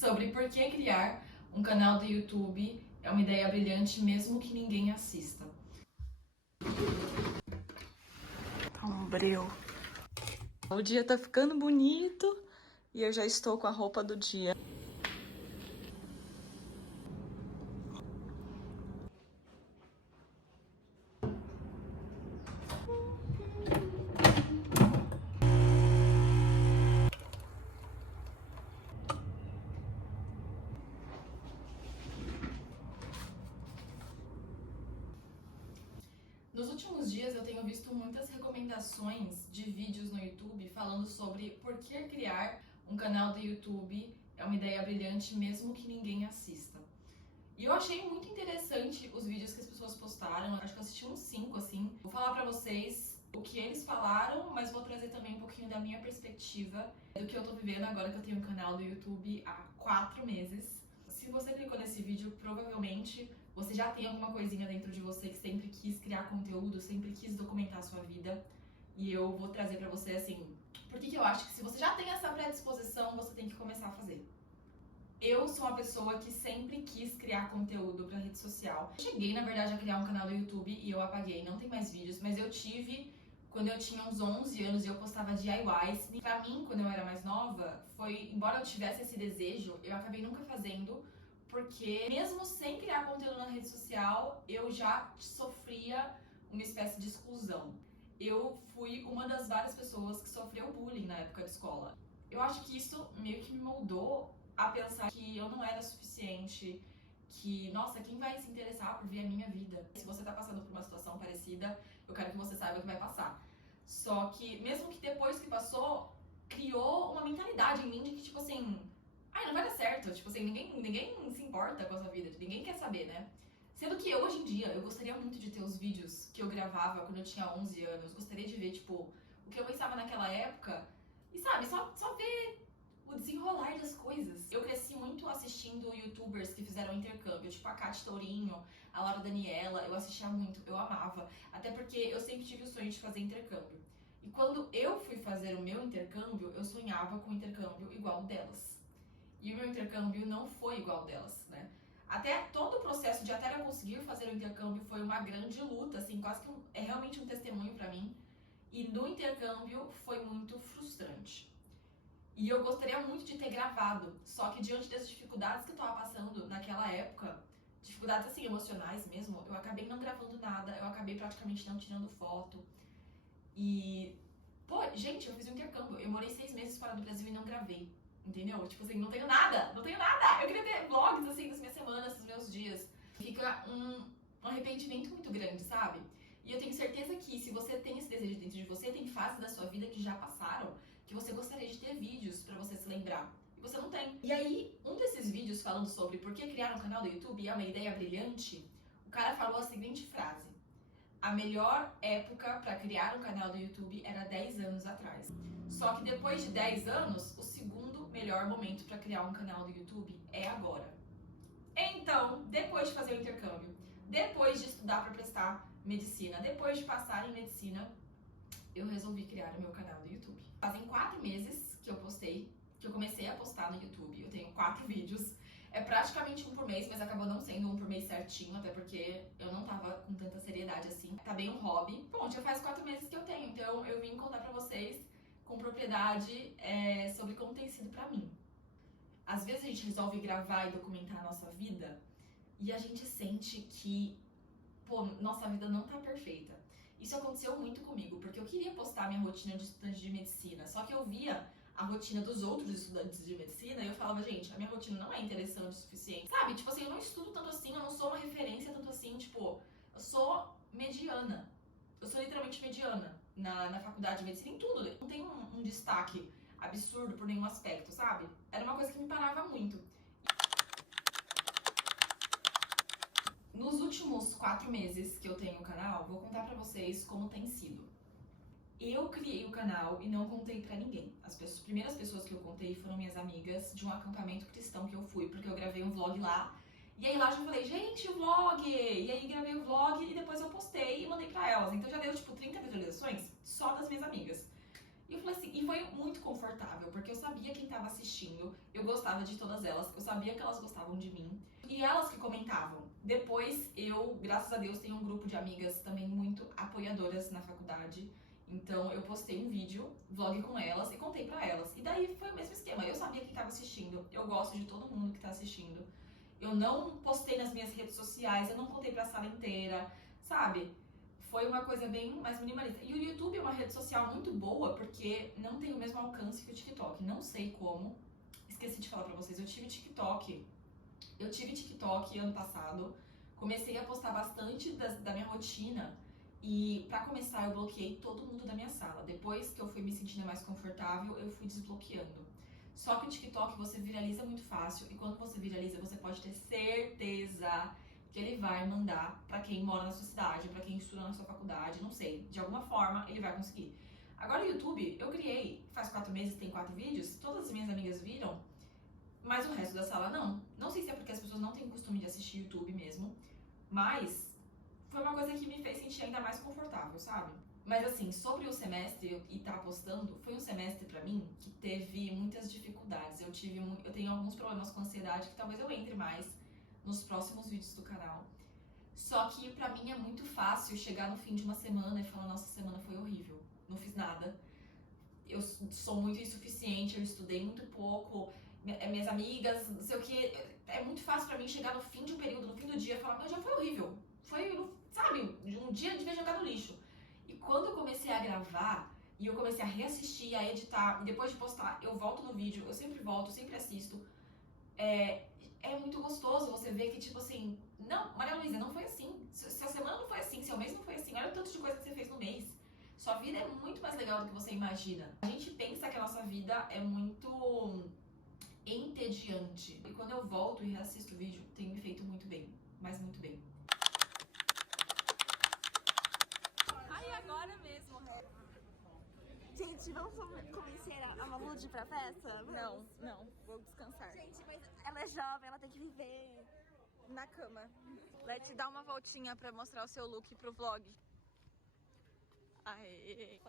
sobre por que criar um canal do YouTube é uma ideia brilhante mesmo que ninguém assista. Tá um breu. O dia tá ficando bonito e eu já estou com a roupa do dia. Nos últimos dias eu tenho visto muitas recomendações de vídeos no YouTube falando sobre por que criar um canal do YouTube é uma ideia brilhante mesmo que ninguém assista. E eu achei muito interessante os vídeos que as pessoas postaram, acho que eu assisti uns 5 assim. Vou falar pra vocês o que eles falaram, mas vou trazer também um pouquinho da minha perspectiva do que eu tô vivendo agora que eu tenho um canal do YouTube há 4 meses. Se você clicou nesse vídeo, provavelmente você já tem alguma coisinha dentro de você que sempre quis criar conteúdo, sempre quis documentar a sua vida. E eu vou trazer pra você assim, por que eu acho que se você já tem essa predisposição, você tem que começar a fazer. Eu sou uma pessoa que sempre quis criar conteúdo pra rede social. Eu cheguei, na verdade, a criar um canal do YouTube e eu apaguei, não tem mais vídeos, mas eu tive quando eu tinha uns 11 anos e eu postava DIYs. E pra mim, quando eu era mais nova, embora eu tivesse esse desejo, eu acabei nunca fazendo, porque mesmo sem criar conteúdo na rede social, eu já sofria uma espécie de exclusão. Eu fui uma das várias pessoas que sofreu bullying na época de escola. Eu acho que isso meio que me moldou a pensar que eu não era suficiente, que, nossa, quem vai se interessar por ver a minha vida? Se você tá passando por uma situação parecida, eu quero que você saiba que vai passar. Só que, mesmo que depois que passou, criou uma mentalidade em mim de que, tipo assim, ai, não vai dar certo, tipo assim, ninguém se importa com a sua vida, ninguém quer saber, né? Sendo que hoje em dia, eu gostaria muito de ter os vídeos que eu gravava quando eu tinha 11 anos, gostaria de ver, tipo, o que eu pensava naquela época, e sabe, só ver o desenrolar das coisas. Eu cresci muito assistindo youtubers que fizeram intercâmbio, tipo a Kati Tourinho, a Laura Daniela, eu assistia muito, eu amava. Até porque eu sempre tive o sonho de fazer intercâmbio. E quando eu fui fazer o meu intercâmbio, eu sonhava com um intercâmbio igual delas. E o meu intercâmbio não foi igual delas, né? Até todo o processo de até eu conseguir fazer o intercâmbio foi uma grande luta, assim, quase que é realmente um testemunho pra mim. E no intercâmbio foi muito frustrante. E eu gostaria muito de ter gravado, só que diante das dificuldades que eu tava passando naquela época, dificuldades assim, emocionais mesmo, eu acabei não gravando nada, eu acabei praticamente não tirando foto. E, pô, gente, eu fiz um intercâmbio, eu morei 6 meses fora do Brasil e não gravei, entendeu? Tipo assim, não tenho nada. Eu queria ter vlogs, assim, das minhas semanas, dos meus dias. Fica um arrependimento muito grande, sabe? E eu tenho certeza que se você tem esse desejo dentro de você, tem fases da sua vida que já passaram, que você gostaria de ter vídeos pra você se lembrar. E você não tem. E aí, um desses vídeos falando sobre por que criar um canal do YouTube é uma ideia brilhante, o cara falou a seguinte frase: a melhor época pra criar um canal do YouTube era 10 anos atrás. Só que depois de 10 anos, o segundo melhor momento pra criar um canal do YouTube é agora. Então, depois de fazer o intercâmbio, depois de estudar pra prestar medicina, depois de passar em medicina, eu resolvi criar o meu canal do YouTube. Fazem 4 meses que eu comecei a postar no YouTube. Eu tenho 4 vídeos. É praticamente um por mês, mas acabou não sendo um por mês certinho, até porque eu não tava com tanta seriedade assim. Tá bem um hobby. Bom, já faz 4 meses que eu tenho, então eu vim contar pra vocês com propriedade sobre como tem sido pra mim. Às vezes a gente resolve gravar e documentar a nossa vida e a gente sente que, pô, nossa vida não tá perfeita. Isso aconteceu muito comigo, porque eu queria postar minha rotina de estudante de medicina, só que eu via a rotina dos outros estudantes de medicina e eu falava, gente, a minha rotina não é interessante o suficiente. Sabe, tipo assim, eu não estudo tanto assim, eu não sou uma referência tanto assim, tipo, eu sou mediana. Eu sou literalmente mediana na faculdade de medicina, em tudo. Não tem um destaque absurdo por nenhum aspecto, sabe? Era uma coisa que me parava muito. Nos últimos 4 meses que eu tenho o canal, vou contar pra vocês como tem sido. Eu criei o canal e não contei pra ninguém. As primeiras pessoas que eu contei foram minhas amigas de um acampamento cristão que eu fui, porque eu gravei um vlog lá. E aí lá eu já falei, gente, o vlog! E aí gravei o vlog e depois eu postei e mandei pra elas. Então já deu tipo 30 visualizações só das minhas amigas. E eu falei assim, e foi muito confortável, porque eu sabia quem tava assistindo, eu gostava de todas elas, eu sabia que elas gostavam de mim, e elas que comentavam. Depois eu, graças a Deus, tenho um grupo de amigas também muito apoiadoras na faculdade, então eu postei um vídeo, vlog com elas, e contei pra elas. E daí foi o mesmo esquema, eu sabia quem tava assistindo, eu gosto de todo mundo que tá assistindo. Eu não postei nas minhas redes sociais, eu não contei pra sala inteira, sabe? Foi uma coisa bem mais minimalista. E o YouTube é uma rede social muito boa porque não tem o mesmo alcance que o TikTok. Não sei como. Esqueci de falar pra vocês, eu tive TikTok ano passado. Comecei a postar bastante da minha rotina. E pra começar, eu bloqueei todo mundo da minha sala. Depois que eu fui me sentindo mais confortável, eu fui desbloqueando. Só que o TikTok você viraliza muito fácil. E quando você viraliza, você pode ter certeza que ele vai mandar pra quem mora na sua cidade, pra quem estuda na sua faculdade, não sei. De alguma forma, ele vai conseguir. Agora o YouTube, eu criei, faz 4 meses, tem 4 vídeos, todas as minhas amigas viram, mas o resto da sala não. Não sei se é porque as pessoas não têm costume de assistir YouTube mesmo, mas foi uma coisa que me fez sentir ainda mais confortável, sabe? Mas assim, sobre o semestre e tá postando, foi um semestre pra mim que teve muitas dificuldades. Eu tenho alguns problemas com ansiedade que talvez eu entre mais nos próximos vídeos do canal. Só que pra mim é muito fácil chegar no fim de uma semana e falar, nossa, semana foi horrível, não fiz nada. Eu sou muito insuficiente, eu estudei muito pouco, minhas amigas, não sei o que. É muito fácil pra mim chegar no fim de um período, no fim do dia, e falar, mas já foi horrível. Foi, sabe, um dia devia jogar no lixo. E quando eu comecei a gravar, e eu comecei a reassistir, a editar, e depois de postar, eu volto no vídeo, eu sempre volto, sempre assisto. É muito gostoso você ver que, tipo assim, não, Maria Luísa, não foi assim. Se a semana não foi assim, seu mês não foi assim, olha o tanto de coisa que você fez no mês. Sua vida é muito mais legal do que você imagina. A gente pensa que a nossa vida é muito entediante. E quando eu volto e reassisto o vídeo, tem me feito muito bem, mas muito bem. Ai, agora mesmo, gente, vamos convencer a Malu de ir pra festa? Vamos? Não, vou descansar. Gente, mas ela é jovem, ela tem que viver. Na cama. Let, dá uma voltinha pra mostrar o seu look pro vlog. Aê!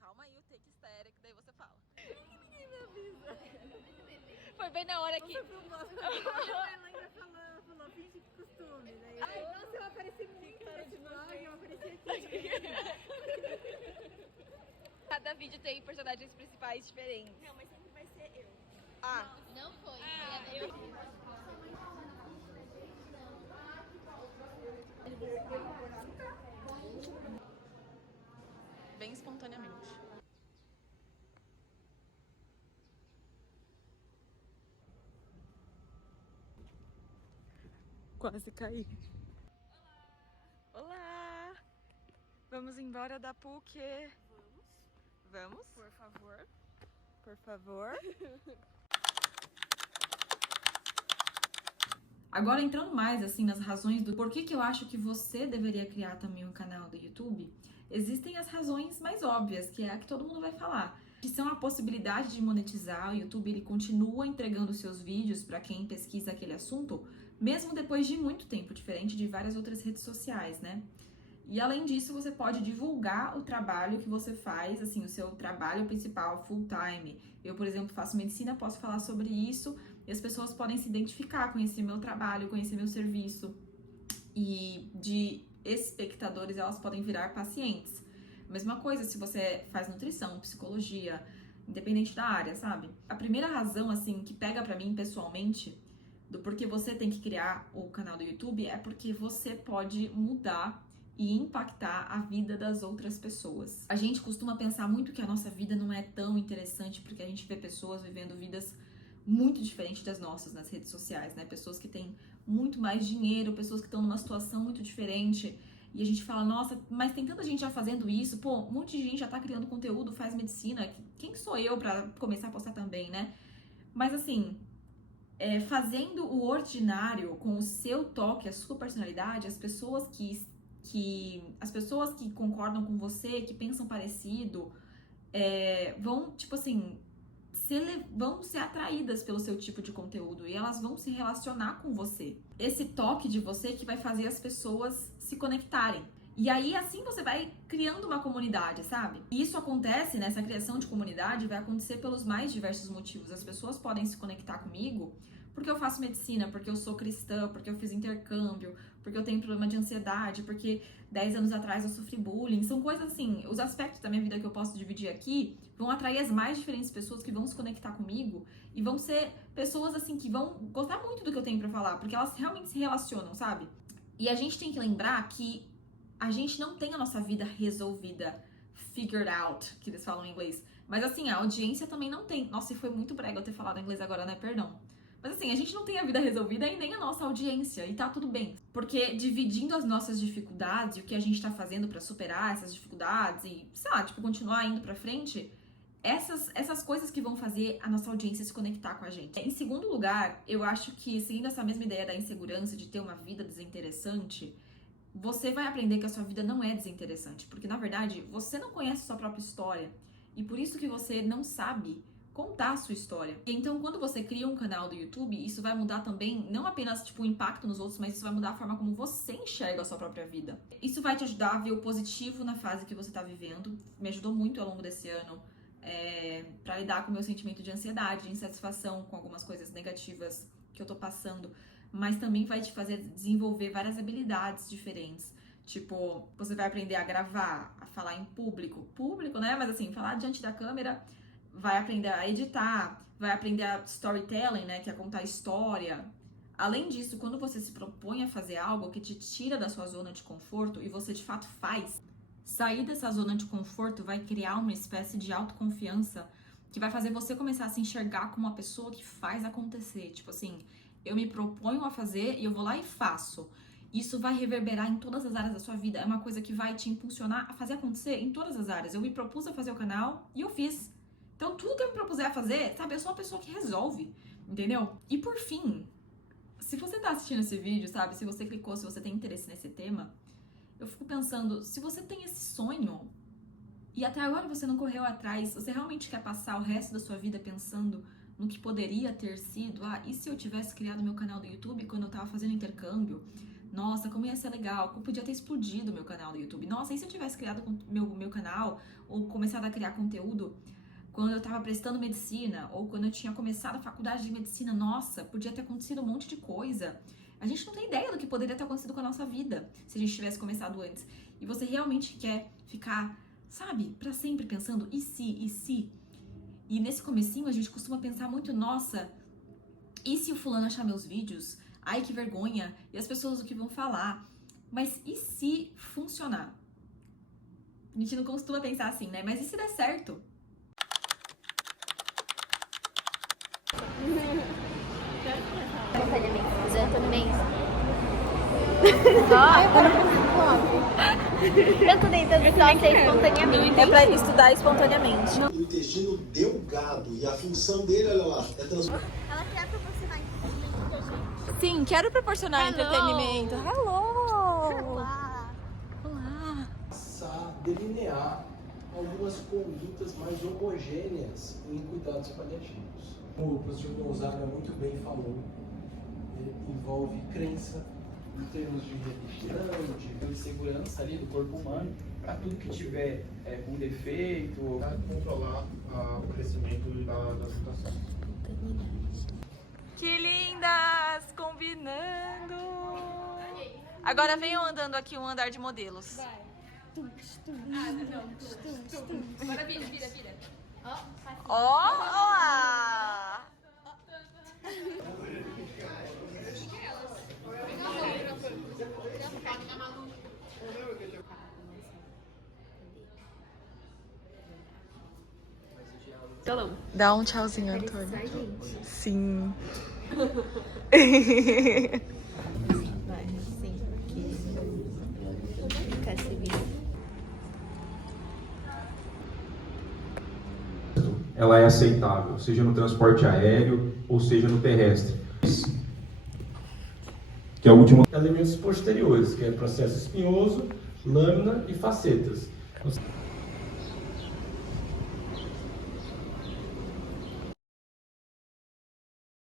Calma aí, o take estéreo, que daí você fala. Ninguém me avisa. Foi bem na hora que... Ela ainda falou, finge que costume. Daí, ai, nossa, eu apareci muito nesse vlog, eu apareci aqui. Cada vídeo tem personagens principais diferentes. Não, mas sempre vai ser eu. Ah, Não foi. Eu. bem espontaneamente. Quase caí. Olá! Vamos embora da PUC. Vamos? Por favor. Por favor. Agora entrando mais assim nas razões do porquê que eu acho que você deveria criar também um canal do YouTube, existem as razões mais óbvias, que é a que todo mundo vai falar, que são a possibilidade de monetizar. O YouTube ele continua entregando seus vídeos para quem pesquisa aquele assunto, mesmo depois de muito tempo, diferente de várias outras redes sociais, né? E além disso, você pode divulgar o trabalho que você faz, assim, o seu trabalho principal, full time. Eu, por exemplo, faço medicina, posso falar sobre isso e as pessoas podem se identificar, conhecer meu trabalho, conhecer meu serviço. E de espectadores, elas podem virar pacientes. Mesma coisa se você faz nutrição, psicologia, independente da área, sabe? A primeira razão, assim, que pega pra mim pessoalmente, do porquê você tem que criar o canal do YouTube, é porque você pode mudar e impactar a vida das outras pessoas. A gente costuma pensar muito que a nossa vida não é tão interessante porque a gente vê pessoas vivendo vidas muito diferentes das nossas nas redes sociais, né? Pessoas que têm muito mais dinheiro, pessoas que estão numa situação muito diferente. E a gente fala, nossa, mas tem tanta gente já fazendo isso, pô, um monte de gente já tá criando conteúdo, faz medicina, quem sou eu pra começar a postar também, né? Mas assim, fazendo o ordinário com o seu toque, a sua personalidade, as pessoas que concordam com você, que pensam parecido, vão, tipo assim, vão ser atraídas pelo seu tipo de conteúdo e elas vão se relacionar com você. Esse toque de você que vai fazer as pessoas se conectarem. E aí, assim, você vai criando uma comunidade, sabe? E isso acontece, nessa criação de comunidade, vai acontecer pelos mais diversos motivos. As pessoas podem se conectar comigo porque eu faço medicina, porque eu sou cristã, porque eu fiz intercâmbio, porque eu tenho problema de ansiedade, porque 10 anos atrás eu sofri bullying. São coisas assim, os aspectos da minha vida que eu posso dividir aqui vão atrair as mais diferentes pessoas que vão se conectar comigo e vão ser pessoas assim que vão gostar muito do que eu tenho pra falar, porque elas realmente se relacionam, sabe? E a gente tem que lembrar que a gente não tem a nossa vida resolvida, figured out, que eles falam em inglês. Mas assim, a audiência também não tem. Nossa, e foi muito brega eu ter falado inglês agora, né? Perdão. Mas assim, a gente não tem a vida resolvida e nem a nossa audiência, e tá tudo bem. Porque dividindo as nossas dificuldades e o que a gente tá fazendo pra superar essas dificuldades e, sei lá, tipo, continuar indo pra frente, essas coisas que vão fazer a nossa audiência se conectar com a gente. Em segundo lugar, eu acho que, seguindo essa mesma ideia da insegurança de ter uma vida desinteressante, você vai aprender que a sua vida não é desinteressante, porque na verdade você não conhece a sua própria história e por isso que você não sabe contar a sua história. Então, quando você cria um canal do YouTube, isso vai mudar também, não apenas tipo o impacto nos outros, mas isso vai mudar a forma como você enxerga a sua própria vida. Isso vai te ajudar a ver o positivo na fase que você tá vivendo. Me ajudou muito ao longo desse ano pra lidar com o meu sentimento de ansiedade, de insatisfação com algumas coisas negativas que eu tô passando. Mas também vai te fazer desenvolver várias habilidades diferentes. Tipo, você vai aprender a gravar, a falar em público, né? Mas assim, falar diante da câmera, vai aprender a editar, vai aprender a storytelling, né? Que é contar história. Além disso, quando você se propõe a fazer algo que te tira da sua zona de conforto e você de fato faz, sair dessa zona de conforto vai criar uma espécie de autoconfiança que vai fazer você começar a se enxergar como uma pessoa que faz acontecer. Tipo assim, eu me proponho a fazer e eu vou lá e faço. Isso vai reverberar em todas as áreas da sua vida. É uma coisa que vai te impulsionar a fazer acontecer em todas as áreas. Eu me propus a fazer o canal e eu fiz. Então, tudo que eu me propuser a fazer, sabe? Eu sou uma pessoa que resolve, entendeu? E por fim, se você tá assistindo esse vídeo, sabe? Se você clicou, se você tem interesse nesse tema, eu fico pensando, se você tem esse sonho e até agora você não correu atrás, você realmente quer passar o resto da sua vida pensando no que poderia ter sido? Ah, e se eu tivesse criado meu canal do YouTube quando eu tava fazendo intercâmbio? Nossa, como ia ser legal, como podia ter explodido meu canal do YouTube. Nossa, e se eu tivesse criado meu canal ou começado a criar conteúdo quando eu tava prestando medicina ou quando eu tinha começado a faculdade de medicina? Nossa, podia ter acontecido um monte de coisa. A gente não tem ideia do que poderia ter acontecido com a nossa vida se a gente tivesse começado antes. E você realmente quer ficar, sabe, pra sempre pensando, e se, e se? E nesse comecinho a gente costuma pensar muito, nossa, e se o fulano achar meus vídeos? Ai, que vergonha. E as pessoas o que vão falar? Mas e se funcionar? A gente não costuma pensar assim, né? Mas e se der certo? Eu tô tentando só ser espontaneamente. É pra estudar espontaneamente. O intestino delgado e a função dele, olha lá, é Ela quer proporcionar entretenimento pra gente. Sim, quero proporcionar entretenimento. Hello! Olá. Olá! passar, delinear algumas condutas mais homogêneas em cuidados paliativos. Como o professor Gonzaga muito bem falou, envolve crença em termos de religião, de segurança ali do corpo humano, para tudo que tiver com defeito. Para controlar o crescimento das mutações. Que lindas! Combinando! Agora venham andando aqui um andar de modelos. Vai. Agora vira. Ó, olá! Dá um tchauzinho, Antônio. Sim. Vai, assim, aqui. Ficar esse vídeo. Ela é aceitável, seja no transporte aéreo ou seja no terrestre. Que é o último. Elementos posteriores, que é processo espinhoso, lâmina e facetas.